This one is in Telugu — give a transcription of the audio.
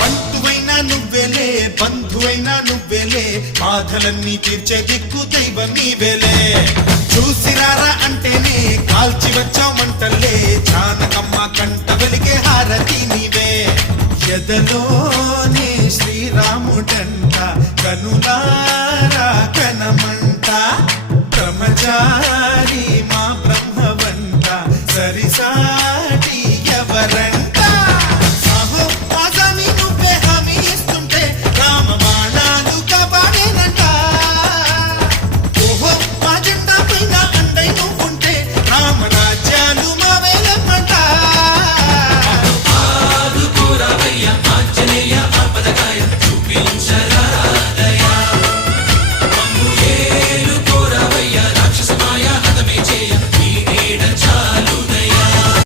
బంటువైనా నువ్వేలే బంధువైనా నువ్వేలే బాధలన్నీ తీర్చే దిక్కు దైవం నీవేలే చూసిరారా అంటేనే కాల్చి వచ్చామంటలే జానకమ్మ కంట వెలిగే హారతి నీవే ఎదలోనే శ్రీరాముడంట కనులారా కనమంట బ్రహ్మచారి మా బ్రహ్మవంట సరిసాటి ఎవరంట